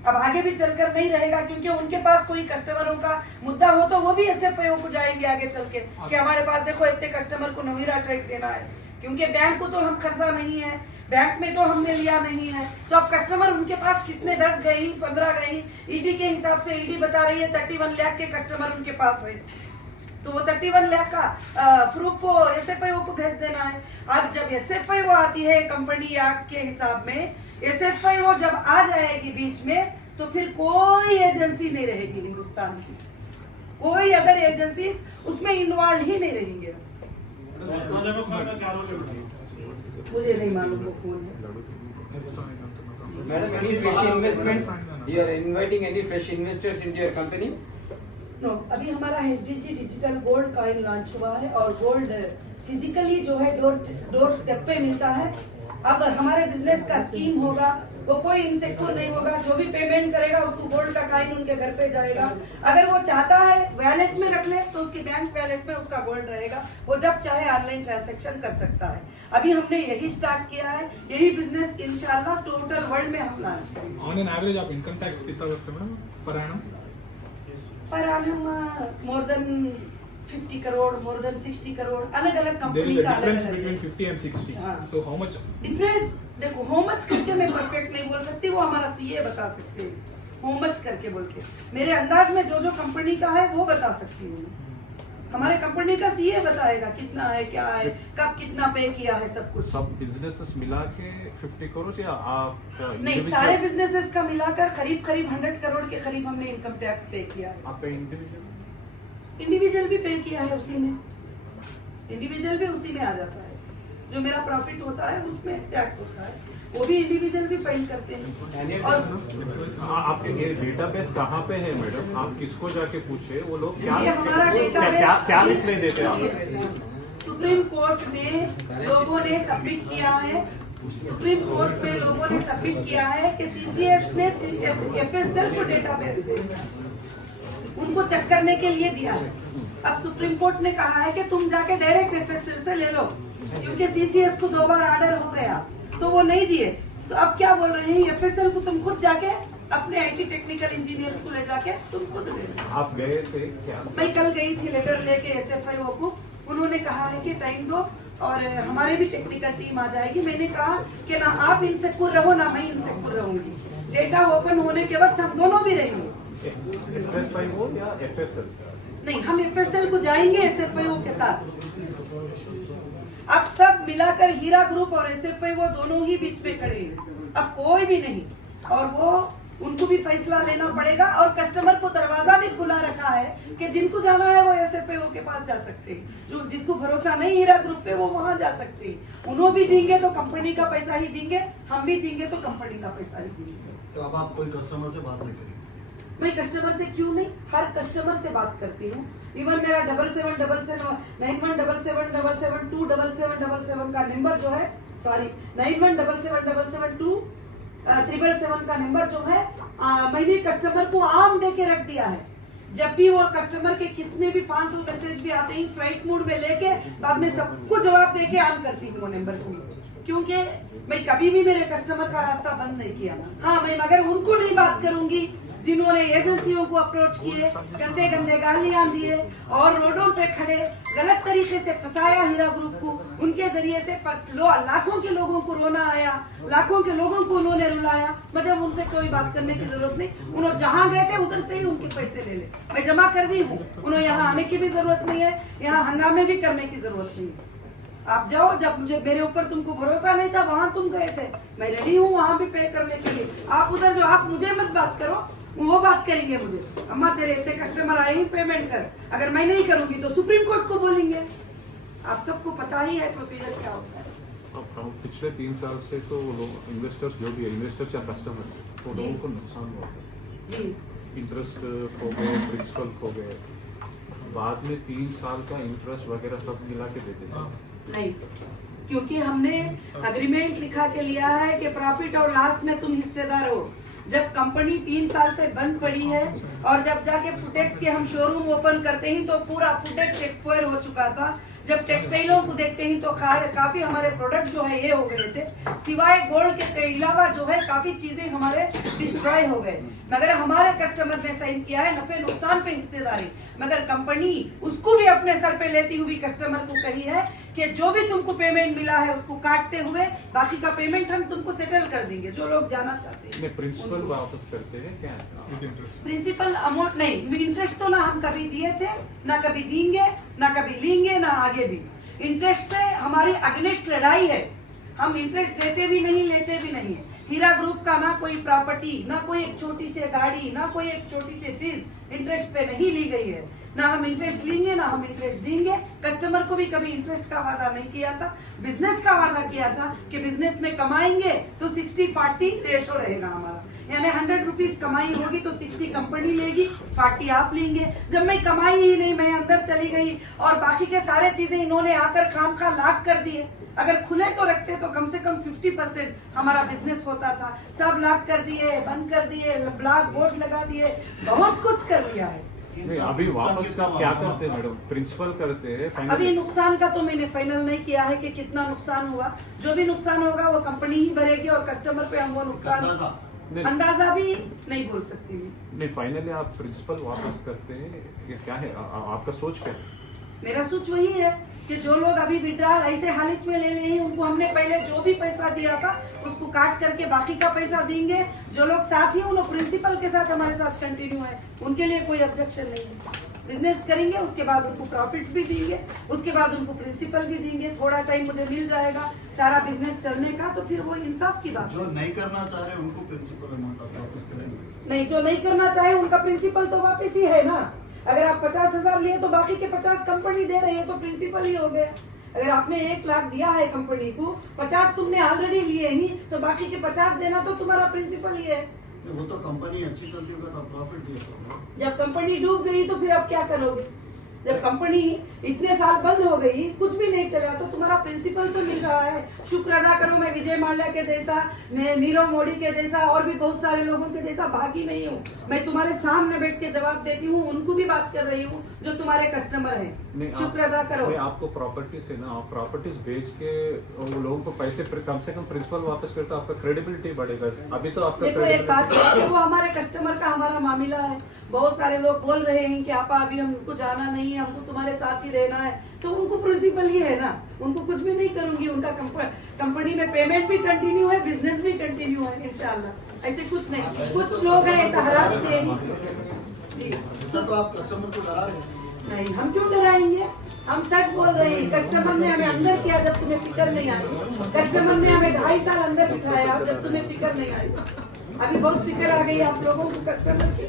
अब आगे भी चलकर नहीं रहेगा, क्योंकि उनके पास कोई कस्टमरों का मुद्दा हो तो वो भी एसएफआईओ को जाएंगे आगे चल के कि हमारे पास देखो इतने कस्टमर को नवीरा चेक देना है, क्योंकि बैंक को तो हम खर्चा नहीं है, बैंक में तो हमने लिया नहीं है। तो अब कस्टमर उनके पास कितने 10 गई 15 गई, ईडी के हिसाब से ईडी बता रही है 31 लाख के कस्टमर उनके पास है, तो वो 31 लाख का प्रूफ वो एसएफआईओ को भेज देना है। अब जब एसएफआईओ आती है कंपनी एक्ट के हिसाब में, एसएफआईओ जब आ जाएगी बीच में तो फिर कोई एजेंसी नहीं रहेगी हिंदुस्तान की, कोई अदर एजेंसी उसमें इन्वॉल्व ही नहीं रहेंगे। मुझे नहीं मालूम वो कौन है। Madam, any fresh investments? You are inviting any fresh investors into your company? No, अभी हमारा HDG digital gold coin launch हुआ है, और गोल्ड फिजिकली जो है डोर स्टेप पे मिलता है। अब हमारे बिजनेस का स्कीम होगा, वो कोई इनसिक्योर नहीं होगा, जो भी पेमेंट करेगा उसको गोल्ड का कॉइन उनके घर पे जाएगा। अगर वो चाहता है वैलेट में रख ले तो उसकी बैंक वैलेट में उसका गोल्ड रहेगा, वो जब चाहे ऑनलाइन ट्रांजैक्शन कर सकता है। अभी हमने यही स्टार्ट किया है, यही बिजनेस इंशाल्लाह टोटल वर्ल्ड में हम लॉन्च करेंगे। ऑन एन एवरेज आप इनकम टैक्स कितना करते हैं मैडम पर एनम? पर annum more than 50 crore, more than 60 crore, अलग अलग There कंपनी is a का अलग difference अलग between 50 and 60. हाँ। So how much? डिफरेंस देखो, हाउ मच करके मैं परफेक्ट नहीं बोल सकती, वो हमारा सीए बता सकते हैं हाउ मच करके बोल के। मेरे अंदाज में जो कंपनी का है वो बता सकती हूँ, हमारे कंपनी का सीए बताएगा कितना है, क्या है, कब कितना पे किया है, सब कुछ। सब बिजनेसेस मिला के 50 करोड़ या आप नहीं, सारे बिजनेसेस का मिलाकर करीब 100 करोड़ के करीब हमने इनकम टैक्स पे किया है। आपका इंडिविजुअल भी पे किया है उसी में, इंडिविजुअल भी उसी में आ जाता है, जो मेरा प्रॉफिट होता है उसमें टैक्स होता है, वो भी इंडिविजुअल भी फाइल करते हैं। और आपके ये डेटाबेस कहाँ पे है मैडम? आप किसको जाके पूछे, वो लोग क्या ये हमारा डेटाबेस क्या रिप्लाई देते हैं आप? सुप्रीम कोर्ट में लोगों ने सबमिट किया है, सुप्रीम कोर्ट में लोगों ने सबमिट किया है कि सीसीएस ने एफएसएल को डेटाबेस उनको चेक करने के लिए दिया है। अब सुप्रीम कोर्ट ने कहा है कि तुम जाके डायरेक्ट एफएसएल से ले लो, क्योंकि सीसीएस को 2 बार ऑर्डर हो गया तो वो नहीं दिए। तो अब क्या बोल रहे हैं, एफएसएल को तुम खुद जाके अपने आईटी टेक्निकल इंजीनियर्स को ले जाके तुम खुद ले लो। आप गए थे क्या? मैं कल गई थी लेटर लेके एसएफआईओ को, उन्होंने कहा है कि टाइम दो और हमारे भी टेक्निकल टीम आ जाएगी। मैंने कहा कि ना आप इनसिक्योर रहो ना मैं इनसिक्योर रहूंगी, डेटा ओपन होने के वक्त हम दोनों भी रहेंगे। SFIO या FSL? नहीं, हम एफएसएल को जाएंगे एसएफआईओ के साथ। अब सब मिलाकर हीरा ग्रुप और एसएफआईओ दोनों ही बीच में खड़े हैं, अब कोई भी नहीं, और वो उनको भी फैसला लेना पड़ेगा। और कस्टमर को दरवाजा भी खुला रखा है कि जिनको जाना है वो एसएफआईओ के पास जा सकते हैं, जो जिसको भरोसा नहीं हीरा ग्रुप पे वो वहां जा सकते हैं। उन्होंने भी देंगे तो कंपनी का पैसा ही देंगे, हम भी देंगे तो कंपनी का पैसा ही देंगे। तो अब आप कोई कस्टमर से बात नहीं करेंगे? मैं कस्टमर से क्यों नहीं, हर कस्टमर से बात करती हूँ। इवन मेरा 7777977777 का नंबर जो है, सॉरी 9177772777 का नंबर जो है, मैंने कस्टमर को आम दे के रख दिया है। जब भी वो कस्टमर के कितने भी 500 मैसेज भी आते हैं, फ्लाइट मोड में लेके बाद में सबको जवाब दे के ऑन करती हूँ वो नंबर को, क्योंकि मैं कभी भी मेरे कस्टमर का रास्ता बंद नहीं किया। हाँ, मैं मगर उनको नहीं बात करूंगी जिन्होंने एजेंसियों को अप्रोच किए, गंदे गंदे गालियां दिए और रोडों पे खड़े गलत तरीके से फंसाया हीरा ग्रुप को। उनके जरिए से लाखों के लोगों को रोना आया, लाखों के लोगों को उन्होंने रुलाया। मतलब उनसे कोई बात करने की जरूरत नहीं, उन्होंने जहां गए थे उधर से ही उनके पैसे ले ले, मैं जमा कर दी हूँ। उन्होंने यहाँ आने की भी जरूरत नहीं है, यहाँ हंगामे भी करने की जरूरत नहीं है। आप जाओ, जब मुझे मेरे ऊपर तुमको भरोसा नहीं था वहां तुम गए थे, मैं रेडी हूँ वहां भी पे करने के लिए। आप उधर जो, आप मुझे मत बात करो, वो बात करेंगे मुझे, अम्मा तेरे इतने कस्टमर आए हैं पेमेंट कर, अगर मैं नहीं करूंगी तो सुप्रीम कोर्ट को बोलेंगे। आप सबको पता ही है प्रोसीजर क्या होता है। अब हम पिछले 3 साल से तो लोग इन्वेस्टर्स जो भी है, इन्वेस्टर्स या कस्टमर्स, तो जी। लोगों को नुकसान हुआ है। जी इंटरेस्ट खो गए, प्रिंसिपल खो गए, बाद में 3 साल का इंटरेस्ट वगैरह सब मिला के दे देते हैं। नहीं, क्योंकि हमने अग्रीमेंट लिखा के लिया है कि प्रॉफिट और लॉस में तुम हिस्सेदार हो। जब कंपनी 3 साल से बंद पड़ी है और जब जाके फुटेक्स के हम शोरूम ओपन करते ही तो पूरा फुटेक्स एक्सपायर हो चुका था। जब टेक्सटाइलों को देखते ही तो काफी हमारे प्रोडक्ट जो है ये हो गए थे, सिवाय गोल्ड के अलावा जो है काफी चीजें हमारे डिस्ट्रॉय हो गए। मगर हमारे कस्टमर ने साइन किया है नफे नुकसान पे हिस्सेदारी, मगर कंपनी उसको भी अपने सर पे लेती हुई कस्टमर को कही है कि जो भी तुमको पेमेंट मिला है उसको काटते हुए बाकी का पेमेंट हम तुमको सेटल कर देंगे, जो लोग जाना चाहते हैं। प्रिंसिपल वापस करते हैं क्या? With interest. प्रिंसिपल अमाउंट नहीं, इंटरेस्ट तो ना हम कभी दिए थे, ना कभी देंगे, ना कभी लेंगे, ना आगे भी। इंटरेस्ट से हमारी अगेंस्ट लड़ाई है, हम इंटरेस्ट देते भी नहीं लेते भी नहीं है। हीरा ग्रुप का ना कोई प्रॉपर्टी, ना कोई एक छोटी सी गाड़ी, ना कोई एक छोटी सी चीज इंटरेस्ट पे नहीं ली गई है। ना हम इंटरेस्ट लेंगे ना हम इंटरेस्ट देंगे। कस्टमर को भी कभी इंटरेस्ट का वादा नहीं किया था, बिजनेस का वादा किया था कि बिजनेस में कमाएंगे तो 60-40 रेशो रहेगा हमारा, यानी 100 रुपीज कमाई होगी तो 60 कंपनी लेगी, 40 आप लेंगे। जब मैं कमाई ही नहीं, मैं अंदर चली गई और बाकी के सारे चीजें इन्होंने आकर खाम खा लाख कर दिए। अगर खुले तो रखते तो कम से कम 50% हमारा बिजनेस होता था, सब लाख कर दिए, बंद कर दिए, ब्लैक बोर्ड लगा दिए, बहुत कुछ कर लिया है। नहीं, अभी वापस आप क्या करते हैं मैडम? प्रिंसिपल करते हैं फाइनल? अभी नुकसान का तो मैंने फाइनल नहीं किया है कि कितना नुकसान हुआ, जो भी नुकसान होगा वो कंपनी ही भरेगी और कस्टमर पे हम वो नुकसान नहीं। अंदाजा भी नहीं बोल सकती मैं। नहीं, फाइनली आप प्रिंसिपल वापस करते हैं, ये क्या है आपका सोच क्या है? मेरा सोच वही है कि जो लोग अभी विड्रॉल ऐसे हालत में ले रहे हैं उनको हमने पहले जो भी पैसा दिया था उसको काट करके बाकी का पैसा देंगे। जो लोग साथ ही उन प्रिंसिपल के साथ हमारे साथ कंटिन्यू है उनके लिए कोई ऑब्जेक्शन नहीं है। बिजनेस करेंगे, उसके बाद उनको प्रॉफिट भी देंगे, उसके बाद उनको प्रिंसिपल भी देंगे। थोड़ा टाइम मुझे मिल जाएगा सारा बिजनेस चलने का, तो फिर वो इंसाफ की बात जो है। नहीं करना चाह रहे उनको प्रिंसिपल अमाउंट आप वापस करेंगे? नहीं, जो नहीं करना चाहे उनका प्रिंसिपल तो वापस ही है ना। अगर आप 50,000 लिए तो बाकी के 50 कंपनी दे रही है तो प्रिंसिपल ही हो गया। अगर आपने 1 लाख दिया है कंपनी को, 50 तुमने ऑलरेडी लिए ही, तो बाकी के 50 देना तो तुम्हारा प्रिंसिपल ही है। वो तो कंपनी अच्छी चलती होगा तो प्रॉफिट दिया होगा। जब कंपनी डूब गई तो फिर आप क्या करोगे? जब कंपनी इतने साल बंद हो गई, कुछ भी नहीं चला, तो तुम्हारा प्रिंसिपल तो मिल रहा है। शुक्र अदा करो, मैं विजय माल्या के जैसा, मैं नीरव मोदी के जैसा और भी बहुत सारे लोगों के जैसा भागी नहीं हूँ। मैं तुम्हारे सामने बैठ के जवाब देती हूँ, उनको भी बात कर रही हूँ जो तुम्हारे कस्टमर हैं। शुक्र अदा करो। नहीं, आपको प्रॉपर्टी से ना, आप प्रॉपर्टीज बेच के उन लोगों को पैसे कम से कम प्रिंसिपल वापस करते, आपका क्रेडिबिलिटी बढ़ेगा। अभी तो आपका देखो एक बात है कि वो हमारे कस्टमर का हमारा मामला है। बहुत सारे लोग बोल रहे हैं कि आपा अभी हमको जाना नहीं है, हमको तुम्हारे साथ ही रहना है, तो उनको प्रिंसिपल ही है ना, उनको कुछ भी नहीं करूंगी। उनका कंपनी में पेमेंट भी कंटिन्यू है, बिजनेस भी कंटिन्यू है इंशाल्लाह। ऐसे कुछ नहीं, कुछ लोग हैं ऐसा हरासते हैं जी। तो आप कस्टमर को डरा रहे हैं? नहीं, हम क्यों डराएंगे? हम सच बोल रहे हैं। कस्टमर ने हमें अंदर किया जब तुम्हें फिक्र नहीं आई। कस्टमर ने हमें 2.5 साल अंदर बिठाया जब तुम्हें फिक्र नहीं आई। अभी बहुत फिक्र आ गई आप लोगों को कस्टमर की।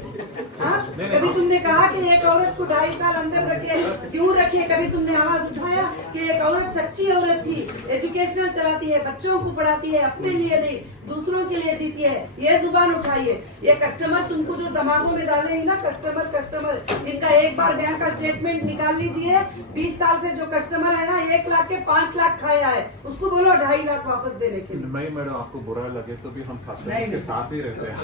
हाँ, कभी तुमने कहा कि एक औरत को 2.5 साल अंदर रखे, क्यों रखे? कभी तुमने आवाज उठाया कि एक औरत सच्ची औरत थी, एजुकेशनल चलाती है, बच्चों को पढ़ाती है, अपने लिए नहीं दूसरों के लिए जीती है, ये जुबान उठाइए। ये कस्टमर तुमको जो दिमागों में डाले ही ना, कस्टमर इनका एक बार बैंक का स्टेटमेंट निकाल लीजिए। 20 साल से जो कस्टमर है ना, 1 लाख के 5 लाख खाया है, उसको बोलो 2.5 लाख वापस देने के लिए। नहीं मैडम, आपको बुरा लगे तो भी हम कस्टमर नहीं, के साथ ही रहते हैं।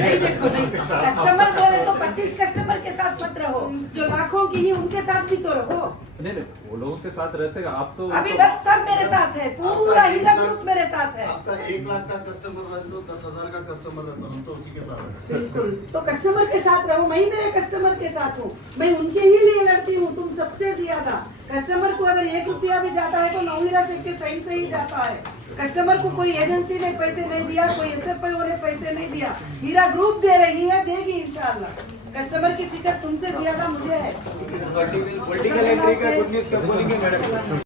नहीं देखो, नहीं कस्टमर बोले तो 25 कस्टमर के साथ मत रहो, जो लाखों की ही उनके साथ भी तो रहो। नहीं, वो लोगों के साथ रहते हैं आप तो। अभी बस सब मेरे साथ है, पूरा हीरा ग्रुप मेरे साथ है। आपका 1 लाख का कस्टमर रहता हो, 10,000 का कस्टमर रहता हो, हम तो उसी के साथ हैं। बिल्कुल, तो कस्टमर के साथ रहो। मैं ही मेरे कस्टमर के साथ हूँ, मैं उनके ही लिए लड़ती हूँ, तुम सबसे ज्यादा। कस्टमर को अगर 1 रुपया भी जाता है तो नौहीरा शेख के साइन से ही जाता है। कस्टमर को कोई एजेंसी ने पैसे नहीं दिया, कोई SFIO ने पैसे नहीं दिया, हीरा ग्रुप दे रही है, देगी इंशाल्लाह। कस्टमर की फिक्र तुमसे ज्यादा मुझे है। पॉलिटिकल एंट्री का गुड न्यूज़ कब बोलेंगे मैडम?